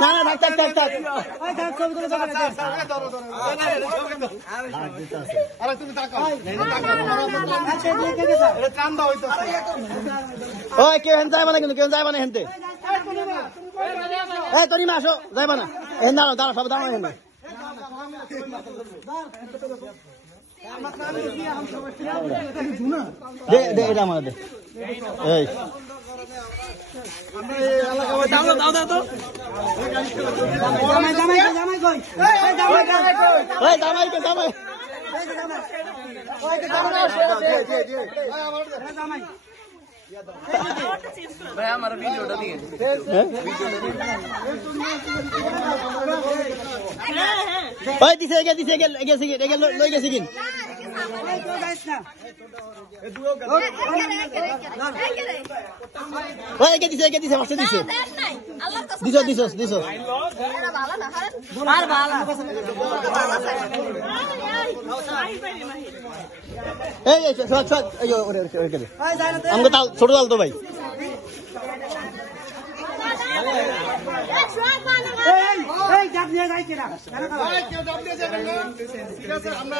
না না থাক থাক থাক ওই কেউ হেন যাইবা না কিন্তু কেউ যাইবা না হেনতে এই তোর মা আসো যাইবা না হেন দাঁড়াও দাঁড়াও সব দাঁড়াও হেন দে দে এটা আমার দে এই আমার ভিডিওটা দিয়ে দিছে দিছে গেছে লই গেছে কিন দিছে মাসে দিছে দিছ এই আমাকে তাল ছোট তাল তো ভাই আমরা